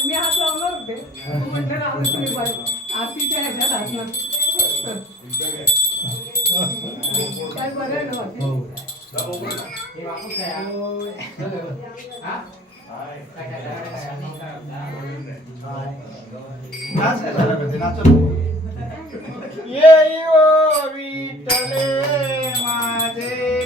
मी हात लावणार होते म्हटलं राहू तुम्ही बाई आरतीच्या ह्याच्यात हात ना काय बरं आहे ना बाकी? हो. नाच कशाला करते? नाचू नको. येई ओ विठ्ठले माझे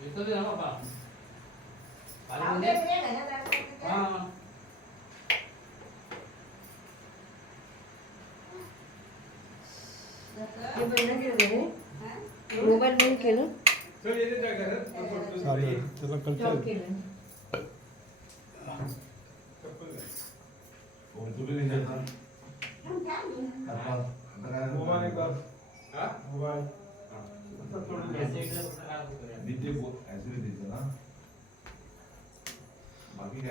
गरम हा? हॅलोजन म्हणे गरम आता बंद करा नाही, इथं आहे. तुम्ही एक तांबे पाणी घे ना पाणी घे ना. एक तास पाणी घे मोबाईल बंद केलं जॉब केलं मोबाईल एक कर. बाकी